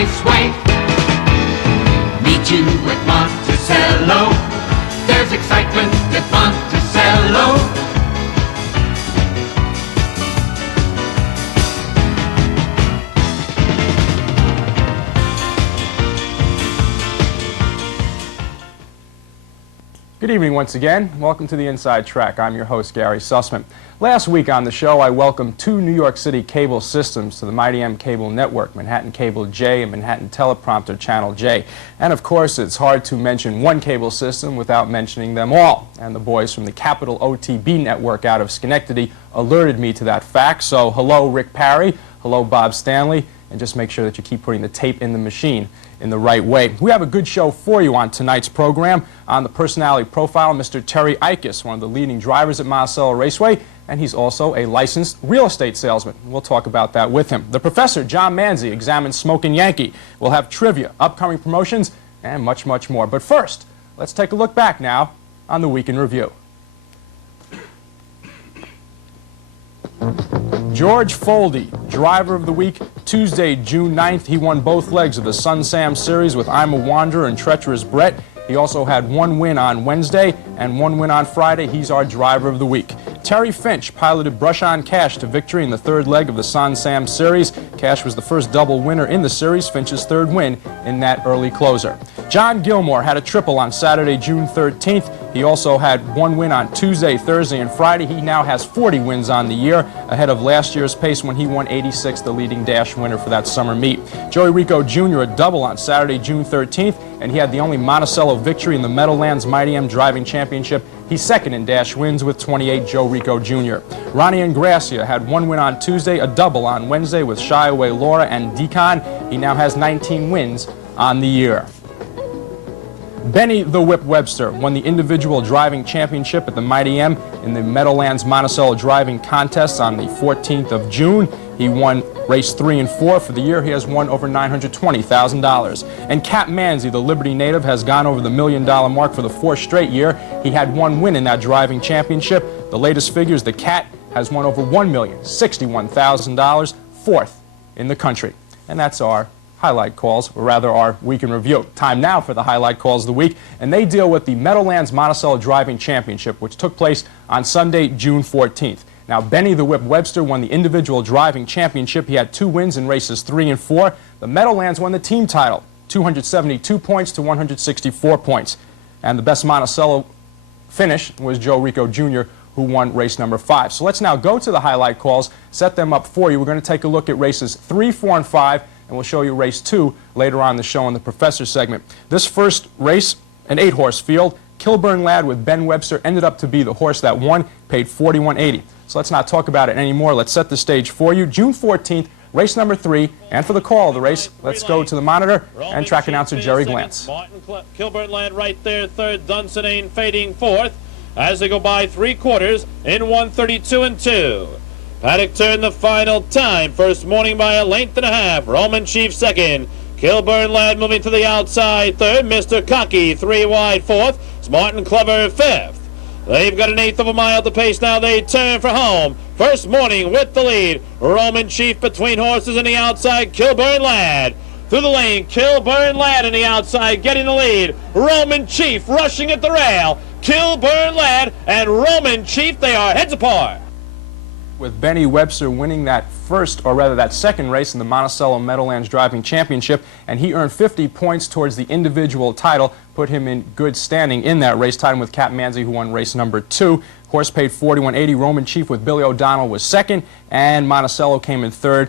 Raceway. Meet you at Monticello. There's excitement at Monticello. Good evening once again. Welcome to the Inside Track. I'm your host, Gary Sussman. Last week on the show, I welcomed two New York City cable systems to the Mighty M Cable Network, Manhattan Cable J and Manhattan Teleprompter Channel J. And of course, it's hard to mention one cable system without mentioning them all. And the boys from the Capital OTB Network out of Schenectady alerted me to that fact. So hello, Rick Parry. Hello, Bob Stanley. And just make sure that you keep putting the tape in the machine in the right way. We have a good show for you on tonight's program. On the personality profile, Mr. Terry Eichas, one of the leading drivers at Monticello Raceway, and he's also a licensed real estate salesman. We'll talk about that with him. The professor, John Manzi, examines Smokin' Yankee. We'll have trivia, upcoming promotions, and much, much more. But first, let's take a look back now on the Week in Review. George Foldy, driver of the week, Tuesday, June 9th. He won both legs of the Sun Sam Series with I'm a Wanderer and Treacherous Brett. He also had one win on Wednesday and one win on Friday. He's our driver of the week. Terry Finch piloted Brush on Cash to victory in the third leg of the Sun Sam Series. Cash was the first double winner in the series, Finch's third win in that early closer. John Gilmore had a triple on Saturday, June 13th. He also had one win on Tuesday, Thursday, and Friday. He now has 40 wins on the year, ahead of last year's pace when he won 86, the leading dash winner for that summer meet. Joey Rico Jr. a double on Saturday, June 13th, and he had the only Monticello victory in the Meadowlands Mighty M Driving Championship. He's second in dash wins with 28, Joe Rico Jr. Ronnie Ingracia had one win on Tuesday, a double on Wednesday with Shy Away Laura and Decon. He now has 19 wins on the year. Benny the Whip Webster won the individual driving championship at the Mighty M in the Meadowlands Monticello driving contest on the 14th of June. He won race 3 and 4 for the year. He has won over $920,000. And Cap Manzi, the Liberty native, has gone over the $1 million mark for the 4th straight year. He had one win in that driving championship. The latest figures, the Cat has won over $1,061,000, 4th in the country. And that's our highlight calls, or rather our Week in Review. Time now for the highlight calls of the week, and they deal with the Meadowlands Monticello Driving Championship, which took place on Sunday, June 14th. Now, Benny the Whip Webster won the individual driving championship. He had 2 wins in races 3 and 4. The Meadowlands won the team title, 272 points to 164 points. And the best Monticello finish was Joe Rico Jr., who won race number 5. So let's now go to the highlight calls, set them up for you. We're going to take a look at races 3, 4, and 5, and we'll show you race 2 later on in the show in the Professor segment. This first race, an 8-horse field, Kilburn Lad with Ben Webster ended up to be the horse that won, paid $41.80. So let's not talk about it anymore. Let's set the stage for you. June 14th, race number 3, and for the call of the race, let's go to the monitor and track announcer Jerry Glantz. Kilburn Lad right there, third, Dunsinane fading fourth as they go by 3/4 in 1:32 and 2. Paddock turn the final time. First morning by a length and a half. Roman Chief second. Kilburn Lad moving to the outside third. Mr. Cocky 3 wide fourth. Smart and Clever fifth. They've got an 1/8 of a mile to pace now. They turn for home. First morning with the lead. Roman Chief between horses in the outside. Kilburn Lad through the lane. Kilburn Lad in the outside getting the lead. Roman Chief rushing at the rail. Kilburn Lad and Roman Chief, they are heads apart. With Benny Webster winning that first, or rather that second race in the Monticello Meadowlands Driving Championship, and he earned 50 points towards the individual title, put him in good standing in that race, tied him with Cap Manzi, who won race number 2. Horse paid $41.80. Roman Chief with Billy O'Donnell was second, and Monticello came in third.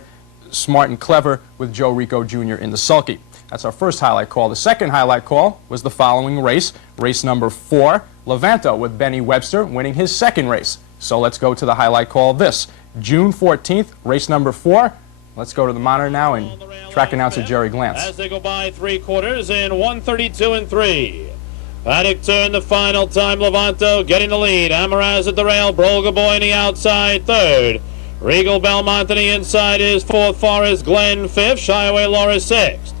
Smart and Clever with Joe Rico Jr. in the sulky. That's our first highlight call. The second highlight call was the following race, race number 4, Levanto with Benny Webster winning his second race. So let's go to the highlight call of this. June 14th, race number 4. Let's go to the monitor now and track announcer Jerry Glantz. As they go by 3/4 in 1:32 and 3. Paddock turn the final time. Levanto getting the lead. Amaraz at the rail. Brolga Boy on the outside third. Regal Belmont on the inside is fourth. Forest Glen fifth. Shy Away Laura sixth.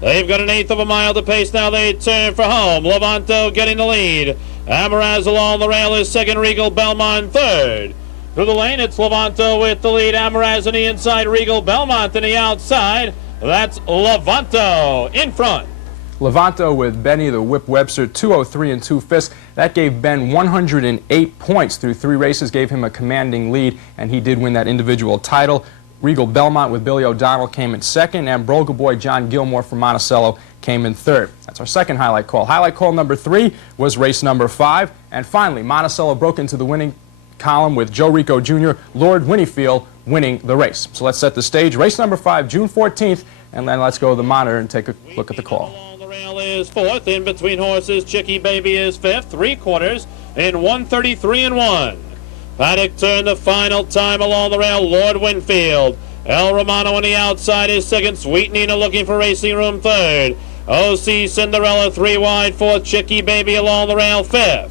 They've got an 1/8 of a mile to pace now. They turn for home. Levanto getting the lead. Amaraz along the rail is second. Regal Belmont third. Through the lane, it's Levanto with the lead. Amaraz on the inside. Regal Belmont on the outside. That's Levanto in front. Levanto with Benny the Whip Webster, 203 and 2/5. That gave Ben 108 points through 3 races, gave him a commanding lead, and he did win that individual title. Regal Belmont with Billy O'Donnell came in second, and Broga Boy John Gilmore from Monticello came in third. That's our second highlight call. Highlight call number 3 was race number 5, and finally Monticello broke into the winning column with Joe Rico Jr., Lord Winniefield, winning the race. So let's set the stage. Race number 5, June 14th, and then let's go to the monitor and take a look at the call. Along the rail is 4th. In between horses, Chicky Baby is 5th. 3/4 in 1:33 and 1. Paddock turned the final time along the rail. Lord Winfield. El Romano on the outside is 2nd. Sweet Nina looking for racing room 3rd. O.C. Cinderella 3 wide. 4th. Chicky Baby along the rail 5th.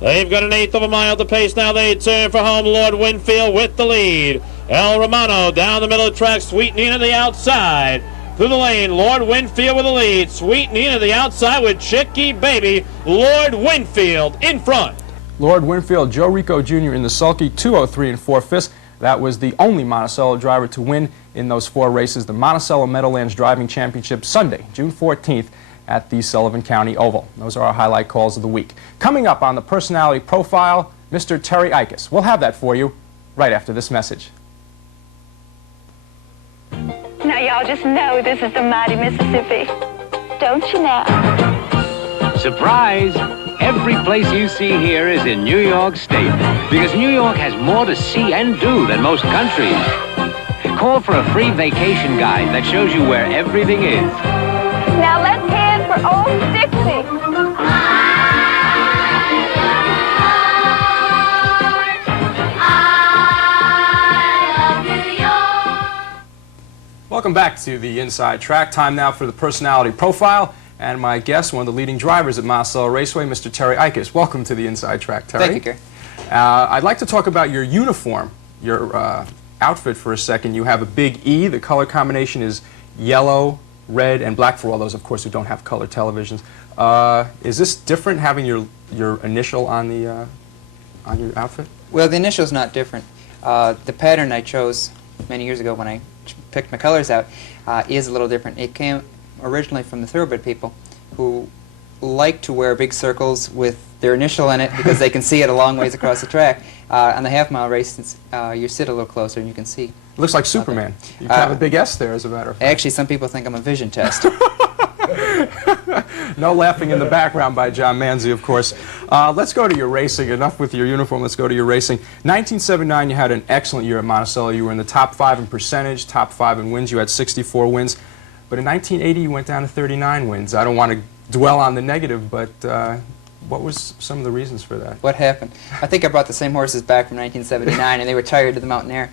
They've got an 1/8 of a mile to pace. Now they turn for home. Lord Winfield with the lead. El Romano down the middle of the track. Sweet Nina the outside. Through the lane, Lord Winfield with the lead. Sweet Nina the outside with Chicky Baby. Lord Winfield in front. Lord Winfield, Joe Rico Jr. in the sulky, 203 and 4/5. That was the only Monticello driver to win in those 4 races. The Monticello Meadowlands Driving Championship, Sunday, June 14th at the Sullivan County Oval. Those are our highlight calls of the week. Coming up on the personality profile, Mr. Terry Eichas. We'll have that for you right after this message. Now y'all just know this is the mighty Mississippi. Don't you now? Surprise! Every place you see here is in New York State, because New York has more to see and do than most countries. Call for a free vacation guide that shows you where everything is. Now let's head for Old Dixie. Welcome back to the Inside Track. Time now for the personality profile. And my guest, one of the leading drivers at Monticello Raceway, Mr. Terry Eichas. Welcome to the Inside Track, Terry. Thank you, Gary. I'd like to talk about your uniform, your outfit for a second. You have a big E. The color combination is yellow, red, and black for all those, of course, who don't have color televisions. Is this different, having your initial on your outfit? Well, the initial's not different. The pattern I chose many years ago when I picked my colors out is a little different. It came originally from the thoroughbred people who like to wear big circles with their initial in it because they can see it a long ways across the track. On the half-mile race, you sit a little closer and you can see. It looks like Superman. You have a big S there, as a matter of fact. Actually, some people think I'm a vision test. No laughing in the background by John Manzi, of course. Let's go to your racing. Enough with your uniform. Let's go to your racing. 1979, you had an excellent year at Monticello. You were in the top 5 in percentage, top 5 in wins. You had 64 wins. But in 1980, you went down to 39 wins. I don't want to dwell on the negative, but what was some of the reasons for that? What happened? I think I brought the same horses back from 1979, and they were tired of the mountain air.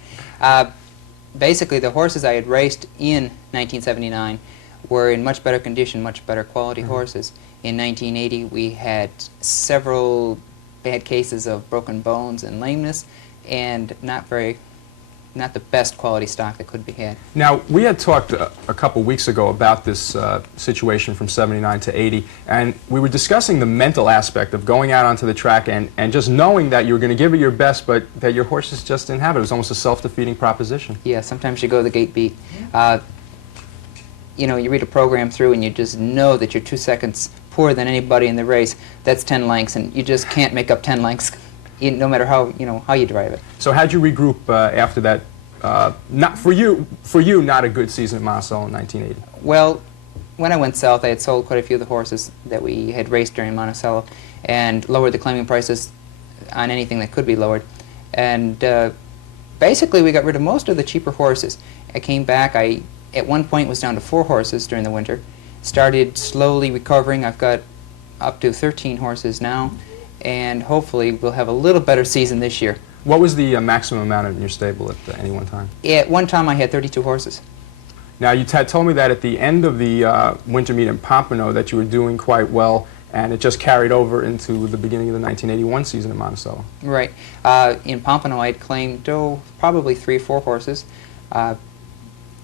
Basically, the horses I had raced in 1979 were in much better condition, much better quality horses. In 1980, we had several bad cases of broken bones and lameness, and not the best quality stock that could be had. Now, we had talked a couple weeks ago about this situation from 79 to 80, and we were discussing the mental aspect of going out onto the track and just knowing that you were going to give it your best, but that your horses just didn't have it. It was almost a self-defeating proposition. Yeah, sometimes you go the gate beat. You know, you read a program through and you just know that you're 2 seconds poorer than anybody in the race. That's 10 lengths, and you just can't make up 10 lengths, no matter how you drive it. So how'd you regroup after that? Not for you, not a good season at Monticello in 1980. Well, when I went south, I had sold quite a few of the horses that we had raced during Monticello, and lowered the claiming prices on anything that could be lowered. And basically, we got rid of most of the cheaper horses. I came back. I at one point was down to 4 horses during the winter. Started slowly recovering. I've got up to 13 horses now, and hopefully we'll have a little better season this year. What was the maximum amount in your stable at any one time? At one time, I had 32 horses. Now, you had told me that at the end of the winter meet in Pompano that you were doing quite well, and it just carried over into the beginning of the 1981 season at Monticello. Right. In Pompano, I had claimed, probably 3 or 4 horses.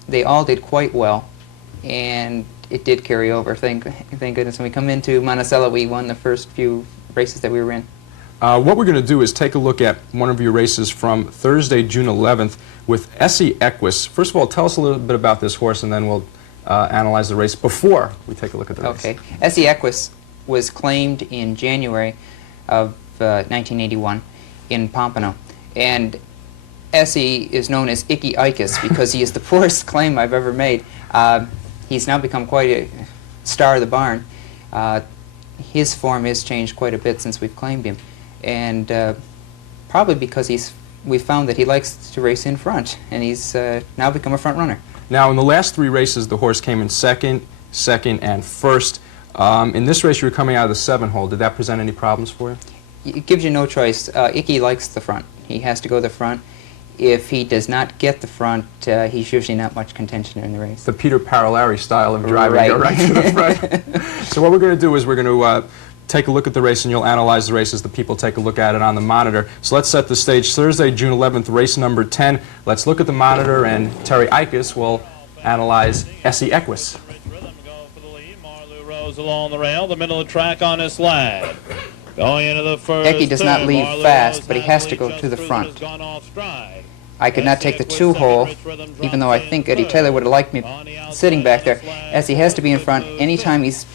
They all did quite well, and it did carry over. Thank goodness. When we come into Monticello, we won the first few races that we were in. What we're going to do is take a look at one of your races from Thursday, June 11th with Essie Equus. First of all, tell us a little bit about this horse, and then we'll analyze the race before we take a look at the race. Okay. Eichas was claimed in January of 1981 in Pompano. And Essie is known as Icky Eichas because he is the poorest claim I've ever made. He's now become quite a star of the barn. His form has changed quite a bit since we've claimed him. And probably because we found that he likes to race in front, and he's now become a front runner. Now, in the last 3 races, the horse came in second, and first. In this race, you were coming out of the 7-hole. Did that present any problems for you? It gives you no choice. Icky likes the front. He has to go the front. If he does not get the front, he's usually not much contention in the race. The Peter Parolari style of driving, Right. go right to the front. So what we're going to do is we're going to take a look at the race, and you'll analyze the race as the people take a look at it on the monitor. So let's set the stage. Thursday, June 11th, race number 10. Let's look at the monitor, and Terry Eichas will analyze Essie Eichas. Rose along the rail, the middle of the track on his slag. Going into the first. Ecky does not leave fast, but he has to go to the front. I could not take the 2-hole, even though I think Eddie Taylor would have liked me sitting back there, as he has to be in front. Anytime he's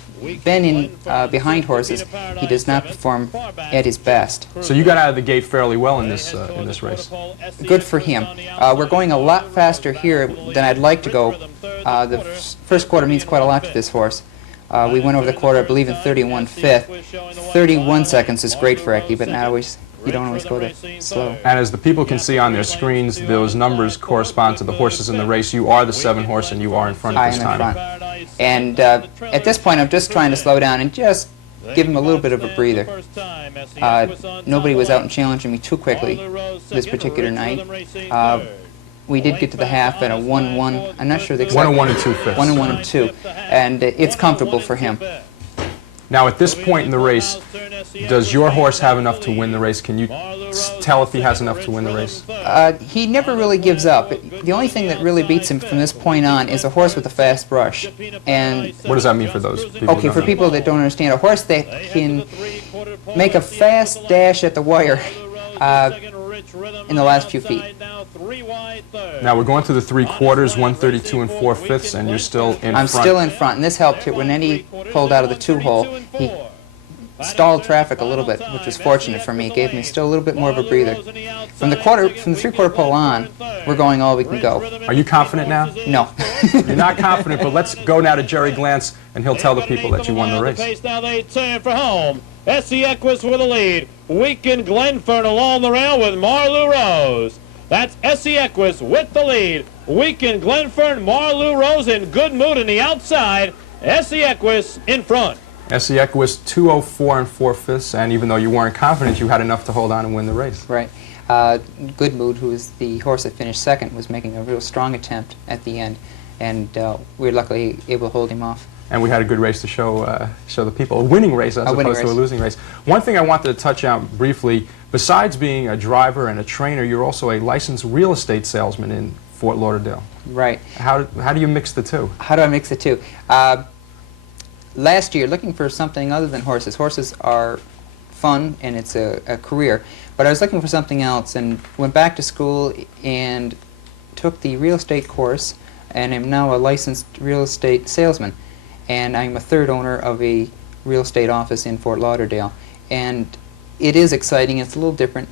been in behind horses, he does not perform at his best. So you got out of the gate fairly well in this race. Good for him. We're going a lot faster here than I'd like to go. The first quarter means quite a lot to this horse. We went over the quarter, I believe, in 31/5. 31 seconds is great for Ecky, but not always. You don't always go that slow. And as the people can see on their screens, those numbers correspond to the horses in the race. You are the 7 horse, and you are in front at this time. I am in front. And at this point, I'm just trying to slow down and just give him a little bit of a breather. Nobody was out and challenging me too quickly this particular night. We did get to the half at a 1-1. I'm not sure the exact 1-1 and 2/5. 1-1 and 2, and it's comfortable for him. Now, at this point in the race, does your horse have enough to win the race? Can you tell if he has enough to win the race? He never really gives up. The only thing that really beats him from this point on is a horse with a fast brush. And what does that mean for those people? Okay, for people that don't understand, a horse that can make a fast dash at the wire in the last few feet. Now we're going to the 3/4, 132 and 4/5, and you're still in front. I'm still in front, and this helped. When Eddie pulled out of the 2-hole, he stalled traffic a little bit, which was fortunate for me. It gave me still a little bit more of a breather. From the 3/4 pole on, we're going all we can go. Are you confident now? No. You're not confident, but let's go now to Jerry Glantz, and he'll tell the people that you won the race. Now they turn for home. Essie Eichas with the lead. Weekend Glenfern along the rail with Marlou Rose. That's Essie Eichas with the lead. Weekend Glenfern, Marlou Rose in good mood in the outside. Essie Eichas in front. Essie Eichas 2:04 and 4/5, and even though you weren't confident, you had enough to hold on and win the race. Right. Good Mood, who was the horse that finished second, was making a real strong attempt at the end, and we were luckily able to hold him off. And we had a good race to show the people. A winning race as opposed to a losing race. One thing I wanted to touch on briefly, besides being a driver and a trainer, you're also a licensed real estate salesman in Fort Lauderdale. Right. How do you mix the two? How do I mix the two? Last year, looking for something other than horses. Horses are fun, and it's a career. But I was looking for something else, and went back to school and took the real estate course, and am now a licensed real estate salesman. And I'm a third owner of a real estate office in Fort Lauderdale. And it is exciting. It's a little different.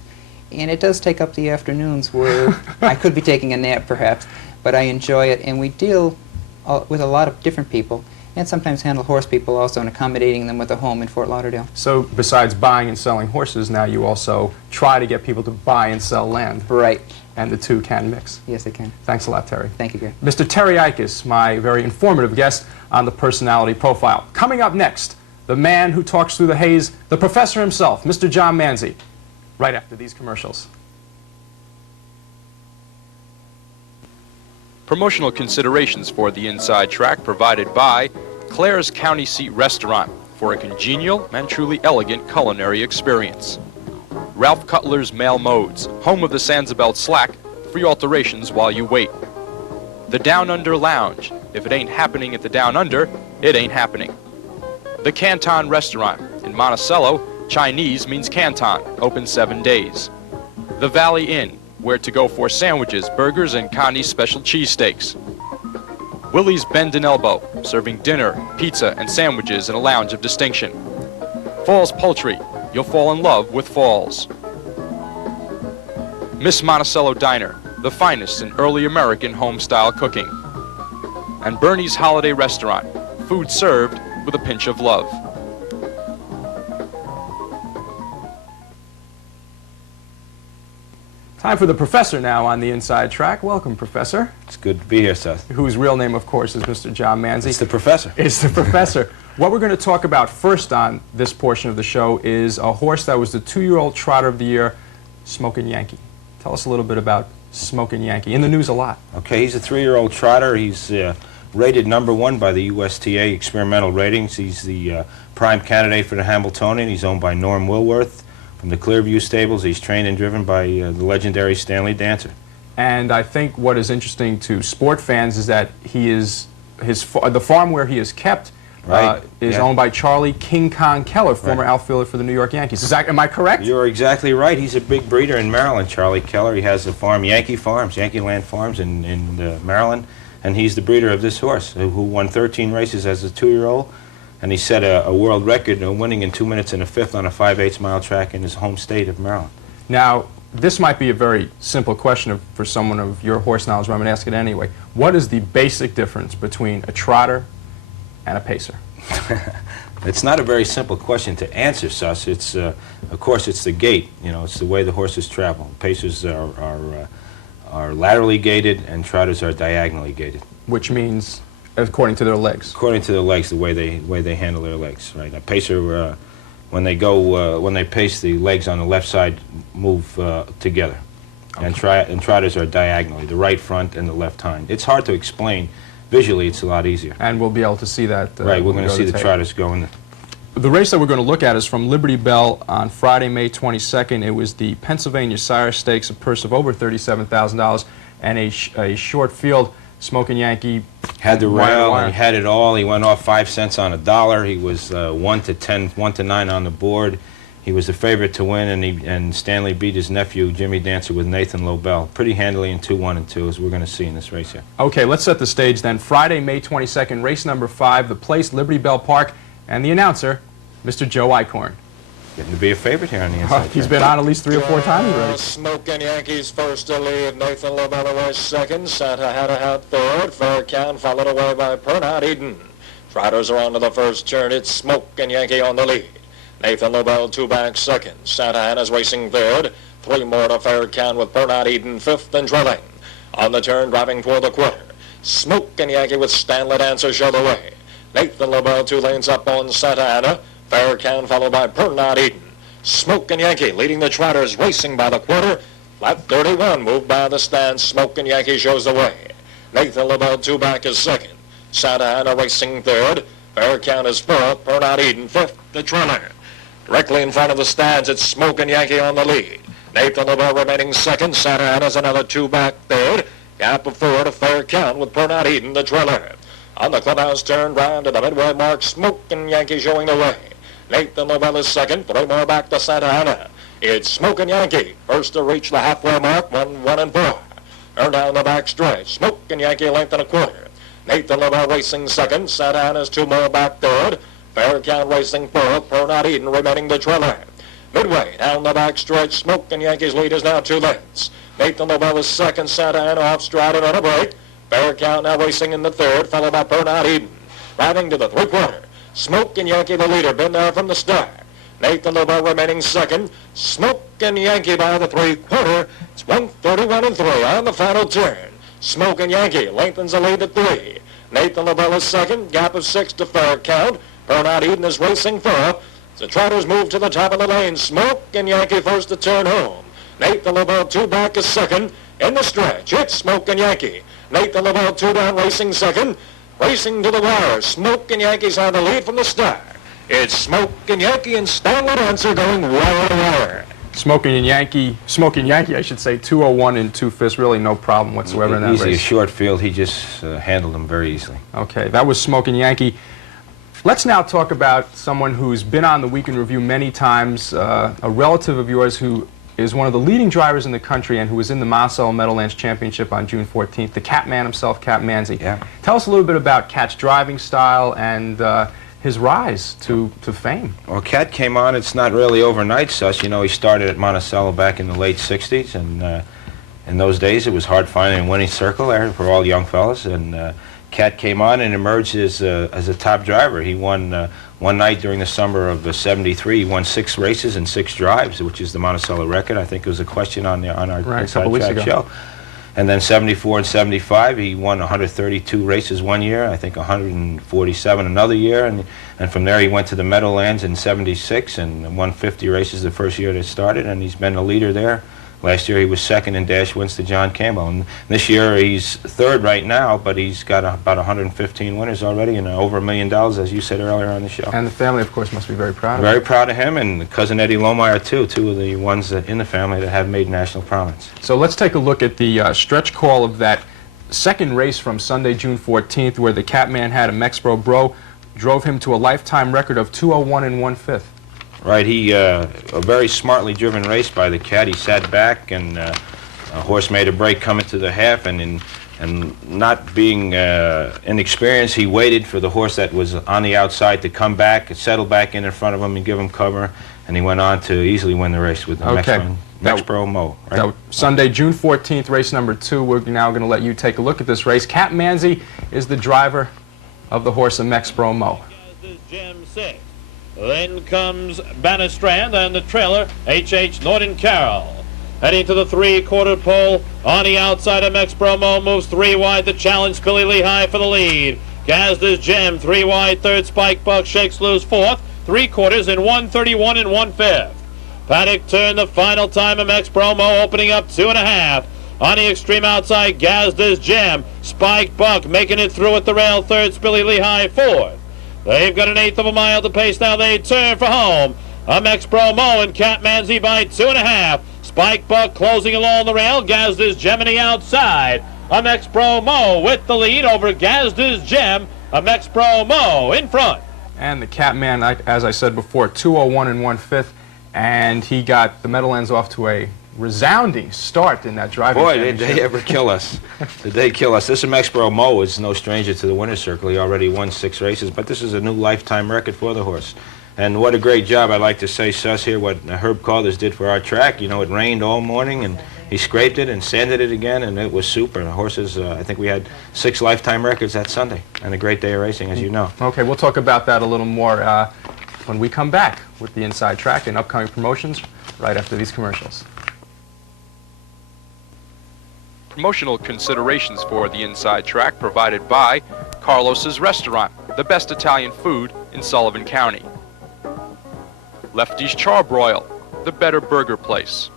And it does take up the afternoons where I could be taking a nap, perhaps. But I enjoy it. And we deal with a lot of different people, and sometimes handle horse people also, and accommodating them with a home in Fort Lauderdale. So besides buying and selling horses, now you also try to get people to buy and sell land. Right. And the two can mix. Yes, they can. Thanks a lot, Terry. Thank you, Gary. Mr. Terry Eichas, my very informative guest on the Personality Profile. Coming up next, the man who talks through the haze, the professor himself, Mr. John Manzi, right after these commercials. Promotional considerations for the inside track provided by Claire's County Seat Restaurant for a congenial and truly elegant culinary experience. Ralph Cutler's Mail Modes, home of the Sandsabelt Slack, free alterations while you wait. The Down Under Lounge, if it ain't happening at the Down Under, it ain't happening. The Canton Restaurant, in Monticello, Chinese means Canton, open 7 days. The Valley Inn, where to go for sandwiches, burgers, and Connie's special cheesesteaks. Willie's Bend and Elbow, serving dinner, pizza, and sandwiches in a lounge of distinction. Falls Poultry, you'll fall in love with Falls. Miss Monticello Diner, the finest in early American home-style cooking. And Bernie's Holiday Restaurant, food served with a pinch of love. Time for the professor now on the inside track. Welcome, Professor. It's good to be here, Seth. Whose real name, of course, is Mr. John Manzi. It's the professor. It's the professor. What we're going to talk about first on this portion of the show is a horse that was the 2-year-old trotter of the year, Smokin' Yankee. Tell us a little bit about Smokin' Yankee. In the news a lot. Okay, he's a 3-year-old trotter. He's rated #1 by the USTA experimental ratings. He's the prime candidate for the Hambletonian. He's owned by Norm Wilworth from the Clearview Stables. He's trained and driven by the legendary Stanley Dancer. And I think what is interesting to sport fans is that he is the farm where he is kept is owned by Charlie King Kong Keller, former outfielder for the New York Yankees. Am I correct? You're exactly right. He's a big breeder in Maryland, Charlie Keller. He has a farm, Yankee Farms, Yankee Land Farms in Maryland, and he's the breeder of this horse who won 13 races as a 2-year-old. And he set a world record, winning in 2 minutes and a fifth on a 5/8 mile track in his home state of Maryland. Now, this might be a very simple question for someone of your horse knowledge, but I'm going to ask it anyway. What is the basic difference between a trotter and a pacer? It's not a very simple question to answer, Suss. It's, of course, it's the gait. You know, it's the way the horses travel. Pacers are laterally gated, and trotters are diagonally gated. Which means, according to their legs. According to their legs, the way they handle their legs, right? A pacer, when they pace, the legs on the left side move together, okay. and trotters are diagonally, the right front and the left hind. It's hard to explain. Visually, it's a lot easier. And we'll be able to see that. Right, we're going to see the trotters go in. The race that we're going to look at is from Liberty Bell on Friday, May 22nd. It was the Pennsylvania Sire Stakes, a purse of over $37,000, and a short field. Smokin' Yankee had the rail, and he had it all. He went off 5 cents on a dollar. He was 1 to 9 on the board. He was the favorite to win, and Stanley beat his nephew, Jimmy Dancer, with Nathan Lobel pretty handily in 2-1 and 2, as we're going to see in this race here. Okay, let's set the stage then. Friday, May 22nd, race number 5, the place, Liberty Bell Park, and the announcer, Mr. Joe Eichhorn. Getting to be a favorite here on the inside. He's been on at least 3 or 4 times already. Smokin' Yankees first to lead. Nathan Lobel away second. Santa Hanahan third. Fair Count followed away by Pernod Eden. Trotters are on to the first turn. It's Smokin' Yankee on the lead. Nathan Lobel 2 back second. Santa Hana's racing third. 3 more to Fair Count with Pernod Eden fifth and trailing. On the turn, driving toward the quarter. Smokin' Yankee with Stanley Dancer show the way. Nathan Lobel 2 lanes up on Santa Ana. Fair Count followed by Pernod Eden. Smokin' Yankee leading the trotters, racing by the quarter. Lap 31 moved by the stand. Smokin' Yankee shows the way. Nathan Lobel 2 back is second. Santa Ana racing third. Fair Count is fourth. Pernod Eden fifth. The trailer. Directly in front of the stands, it's Smokin' Yankee on the lead. Nathan Lobel remaining second. Santa Ana's another 2 back third. Gap of 4 to Fair Count with Pernod Eden the trailer. On the clubhouse turn round to the midway mark, Smokin' Yankee showing the way. Nathan Lobel is second, 3 more back to Santa Ana. It's Smokin' Yankee, first to reach the halfway mark, 1 and 4. Turn down the back stretch, Smokin' Yankee length and a quarter. Nathan Lobel racing second, Santa Ana's 2 more back third. Fair Count racing fourth, Pernod Eden remaining the trailer. Midway, down the back stretch, Smokin' Yankee's lead is now 2 lengths. Nathan Lobel is second, Santa Ana off stride and on a break. Fair Count now racing in the third, followed by Pernod Eden. Driving to the 3/4. Smokin' Yankee the leader, been there from the start. Nathan Lobel remaining second. Smokin' Yankee by the 3/4. It's 1:31 and 3 on the final turn. Smokin' Yankee lengthens the lead to 3. Nathan Lobel is second, gap of 6 to Fair Count. Pernod Eden is racing fourth. The trotters move to the top of the lane. Smokin' Yankee first to turn home. Nathan Lobel 2 back is second. In the stretch, it's Smokin' Yankee. Nathan Lobel 2 down racing second. Racing to the wire. Smokin' Yankee's on the lead from the start. It's Smokin' Yankee and Stanley Dancer going wire to wire. Smokin' Yankee, I should say, 201 and 2 fifths, really no problem whatsoever in that race. Easy, a short field, he just handled them very easily. Okay, that was Smokin' Yankee. Let's now talk about someone who's been on the Week in Review many times, a relative of yours who is one of the leading drivers in the country and who was in the Monticello Meadowlands Championship on June 14th, the Cat Man himself, Cat Manzi. Yeah. Tell us a little bit about Cat's driving style and his rise to fame. Well, Cat came on, it's not really overnight, Sus. You know, he started at Monticello back in the late 60s, and in those days it was hard finding a winning circle there for all young fellas, and Cat came on and emerged as a top driver. He won one night during the summer of '73. He won 6 races and 6 drives, which is the Monticello record. I think it was a question on our Inside Track show. And then '74 and '75, he won 132 races one year, I think 147 another year, and from there he went to the Meadowlands in '76 and won 50 races the first year that started, and he's been a leader there. Last year he was second in dash wins to John Campbell, and this year he's third right now, but he's got about 115 winners already and over $1 million, as you said earlier on the show. And the family, of course, must be very proud of him. Very proud of him, and cousin Eddie Lohmeyer too, 2 of the ones in the family that have made national prominence. So let's take a look at the stretch call of that second race from Sunday, June 14th, where the Catman had a Mexpro Bro, drove him to a lifetime record of 2:01 1/5. Right, a very smartly driven race by the Cat. He sat back, and a horse made a break coming to the half, and not being inexperienced, he waited for the horse that was on the outside to come back, settle back in front of him and give him cover, and he went on to easily win the race with the Mexpro Mo. Right? Sunday, June 14th, race number 2. We're now going to let you take a look at this race. Cat Manzi is the driver of the horse, a Mexpro Mo. Gem 6. Then comes Bannistrand and the trailer, H.H. Norton Carroll. Heading to the 3/4 pole on the outside of Mexpro Mo, moves 3 wide to challenge Billy Lehigh for the lead. Gazda's Gem, 3 wide, third. Spike Buck shakes loose, 4th. 3/4 in 1:31 1/5. Paddock turned the final time of Mexpro Mo, opening up 2.5. On the extreme outside, Gazda's Gem. Spike Buck making it through at the rail, 3rd. Billy Lehigh, 4th. They've got 1/8 of a mile to pace now. They turn for home. A Mexpro Mo and Cat Manzi by 2.5. Spike Buck closing along the rail. Gazda's Gem on the outside. A Mexpro Mo with the lead over Gazda's Gem. A Mexpro Mo in front. And the Catman, as I said before, 2:01 1/5, and he got the Meadowlands off to a resounding start in that driving championship. Boy, did they ever kill us. Did they kill us. This Mexpro Mo is no stranger to the winner's circle. He already won 6 races, but this is a new lifetime record for the horse. And what a great job, I'd like to say, Suss, here, what Herb Calder's did for our track. You know, it rained all morning, and he scraped it and sanded it again, and it was super. The horses, I think we had 6 lifetime records that Sunday, and a great day of racing, as you know. Okay, we'll talk about that a little more when we come back with the Inside Track and upcoming promotions right after these commercials. Promotional considerations for the Inside Track provided by Carlos's Restaurant, the best Italian food in Sullivan County. Lefty's Charbroil, the better burger place.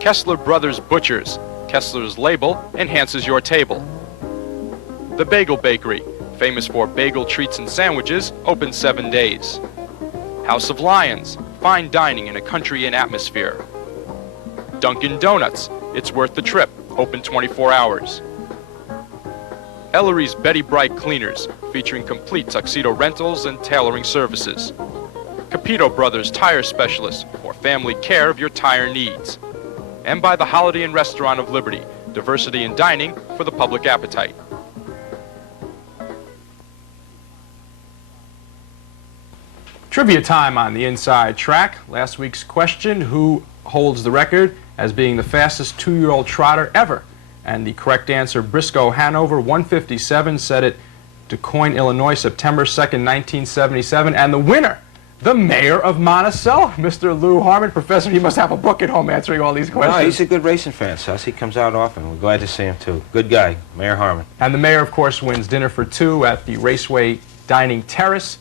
Kessler Brothers Butchers, Kessler's label enhances your table. The Bagel Bakery, famous for bagel treats and sandwiches, open 7 days. House of Lions, fine dining in a country inn atmosphere. Dunkin' Donuts, it's worth the trip, open 24 hours. Ellery's Betty Bright Cleaners, featuring complete tuxedo rentals and tailoring services. Capito Brothers Tire Specialists, for family care of your tire needs. And by the Holiday Inn Restaurant of Liberty, diversity in dining for the public appetite. Trivia time on the Inside Track. Last week's question, who holds the record as being the fastest 2-year-old trotter ever? And the correct answer, Briscoe Hanover, 157, said it, DuQuoin, Illinois, September 2nd, 1977. And the winner, the mayor of Monticello, Mr. Lou Harmon. Professor, he must have a book at home answering all these questions. No, he's a good racing fan, Sus. He comes out often. We're glad to see him, too. Good guy, Mayor Harmon. And the mayor, of course, wins dinner for 2 at the Raceway Dining Terrace.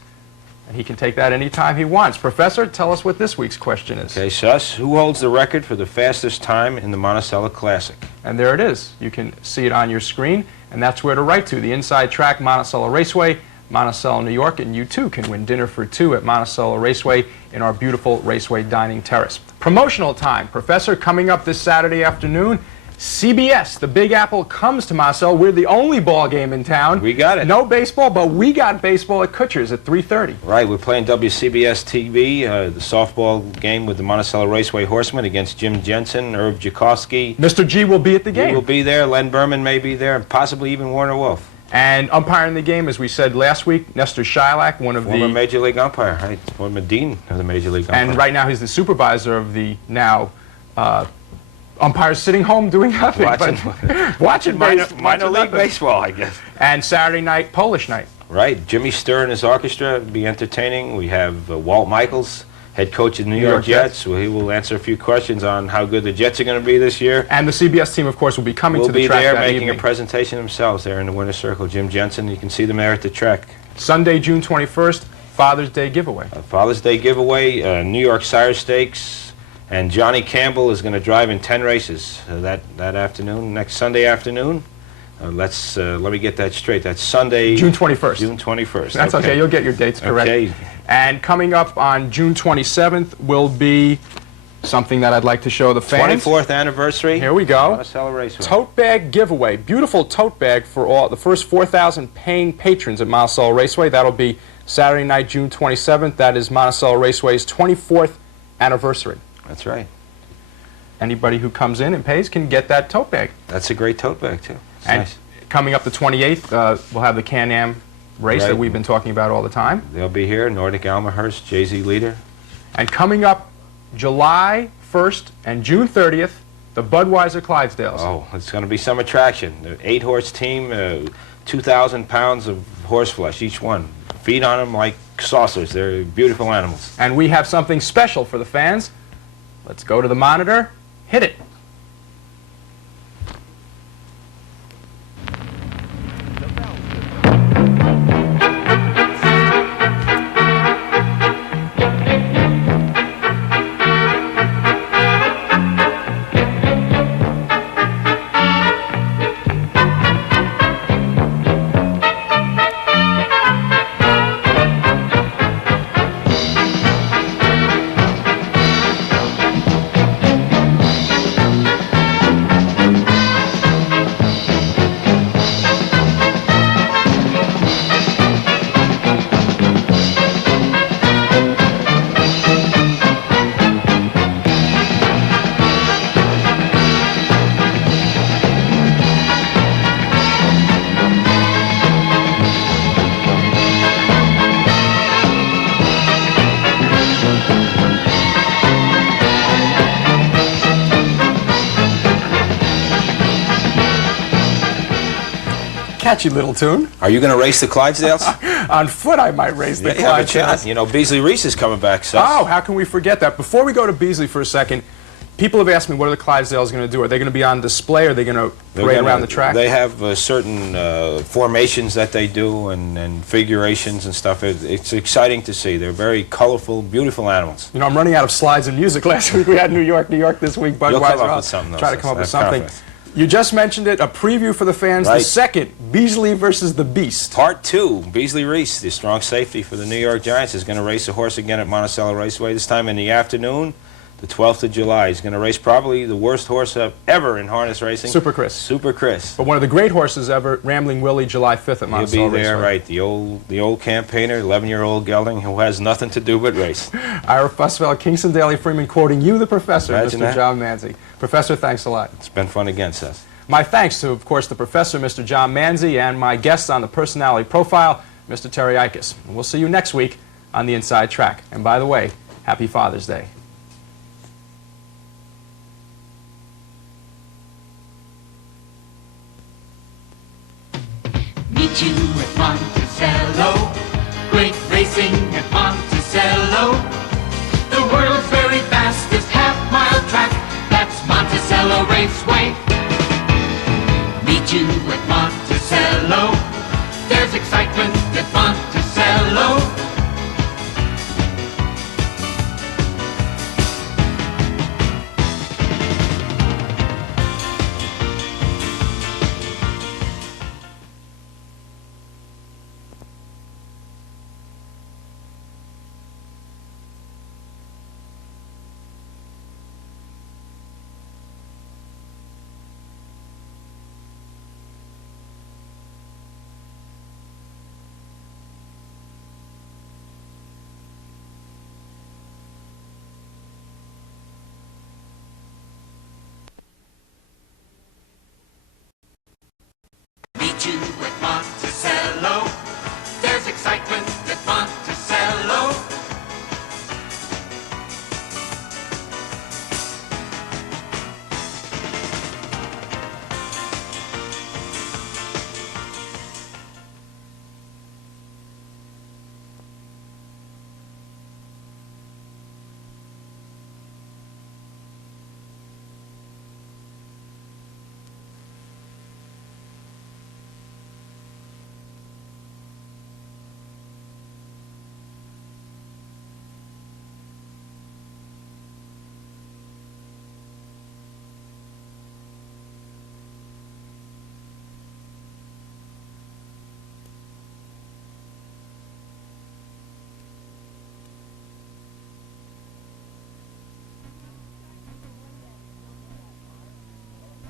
And he can take that anytime he wants. Professor, tell us what this week's question is. Okay, Sus, who holds the record for the fastest time in the Monticello Classic? And there it is. You can see it on your screen, and that's where to write to. The Inside Track, Monticello Raceway, Monticello, New York, and you too can win dinner for 2 at Monticello Raceway in our beautiful Raceway Dining Terrace. Promotional time. Professor, coming up this Saturday afternoon CBS, the Big Apple, comes to Monticello. We're the only ball game in town. We got it. No baseball, but we got baseball at Kutcher's at 3:30. Right, we're playing WCBS TV, the softball game with the Monticello Raceway Horsemen against Jim Jensen, Herb Jakowski. Mr. G will be at the game. He will be there. Len Berman may be there, and possibly even Warner Wolf. And umpiring the game, as we said last week, Nestor Shilak, one of Former the... Major League umpire, right? Former dean of the Major League umpire. And right now he's the supervisor of the now umpires sitting home doing nothing. Watching minor league baseball, I guess. And Saturday night, Polish night. Right. Jimmy Sturr and his orchestra will be entertaining. We have Walt Michaels, head coach of the New York Jets. Well, he will answer a few questions on how good the Jets are going to be this year. And the CBS team, of course, will be coming to the track there that making evening. a presentation themselves there in the winner's circle. Jim Jensen, you can see them there at the track. Sunday, June 21st, Father's Day giveaway. Father's Day giveaway, New York Sire Stakes, and Johnny Campbell is going to drive in 10 races that afternoon, next Sunday afternoon. Let me get that straight. That's Sunday, June 21st. June 21st. That's okay. You'll get your dates correct. Okay. And coming up on June 27th will be something that I'd like to show the fans. 24th anniversary. Here we go. Monticello Raceway. Tote bag giveaway. Beautiful tote bag for all the first 4,000 paying patrons at Monticello Raceway. That'll be Saturday night, June 27th. That is Monticello Raceway's 24th anniversary. That's right. Anybody who comes in and pays can get that tote bag. That's a great tote bag, too. It's and nice. Coming up the 28th, we'll have the Can-Am race that we've been talking about all the time. They'll be here, Nordic Almahurst, Jay-Z Leader. And coming up July 1st and June 30th, the Budweiser Clydesdales. Oh, it's going to be some attraction. The 8-horse team, 2,000 pounds of horse flesh, each one. Feed on them like saucers. They're beautiful animals. And we have something special for the fans. Let's go to the monitor. Hit it. Catchy little tune. Are you going to race the Clydesdales? On foot, I might race the Yeah, you have a Clydesdales. chance. You know, Beasley Reese is coming back, so. Oh, how can we forget that? Before we go to Beasley for a second, people have asked me, what are the Clydesdales going to do? Are they going to be on display? Or are they going to parade around the track? They have certain formations that they do and figurations and stuff. It's exciting to see. They're very colorful, beautiful animals. You know, I'm running out of slides and music. Last week we had New York this week. Budweiser. You'll come up with something, though. Try to come up with something. Confidence. You just mentioned it, a preview for the fans. Right. The second, Beasley versus the Beast. Part 2, Beasley Reese, the strong safety for the New York Giants, is going to race a horse again at Monticello Raceway, this time in the afternoon, the 12th of July. He's going to race probably the worst horse ever in harness racing. Super Chris. Super Chris. But one of the great horses ever, Rambling Willie, July 5th at Monticello He'll be there, Raceway. right. The old campaigner, 11-year-old gelding, who has nothing to do but race. Ira Fussveld, Kingston Daily Freeman, quoting you, the professor, Imagine Mr. that. John Manzi. Professor, thanks a lot. It's been fun again, Seth. My thanks to, of course, the professor, Mr. John Manzi, and my guests on the personality profile, Mr. Terry Eichas. And we'll see you next week on the Inside Track. And by the way, happy Father's Day. Meet you at Monticello. Great racing at Monticello. The world's very fastest half-mile track. That's Monticello Raceway. Meet you at Monticello. There's excitement at Monticello.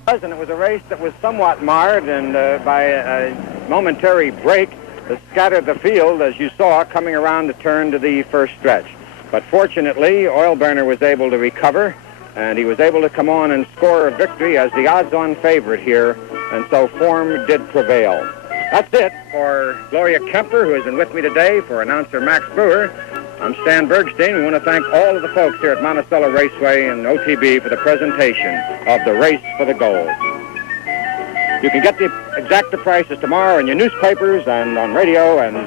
And it was a race that was somewhat marred and by a momentary break that scattered the field, as you saw, coming around the turn to the first stretch. But fortunately, Oil Burner was able to recover, and he was able to come on and score a victory as the odds-on favorite here, and so form did prevail. That's it for Gloria Kemper, who has been with me today, for announcer Max Brewer. I'm Stan Bergstein. We want to thank all of the folks here at Monticello Raceway and OTB for the presentation of the Race for the Gold. You can get the exact prices tomorrow in your newspapers and on radio, and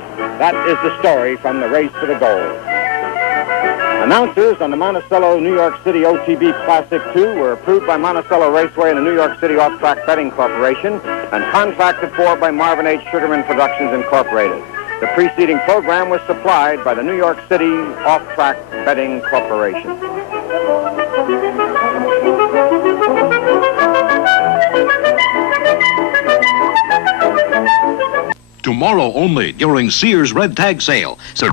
that is the story from the Race for the Gold. Announcers on the Monticello New York City OTB Classic 2 were approved by Monticello Raceway and the New York City Off-Track Betting Corporation and contracted for by Marvin H. Sugarman Productions Incorporated. The preceding program was supplied by the New York City Off-Track Betting Corporation. Tomorrow only during Sears Red Tag Sale. So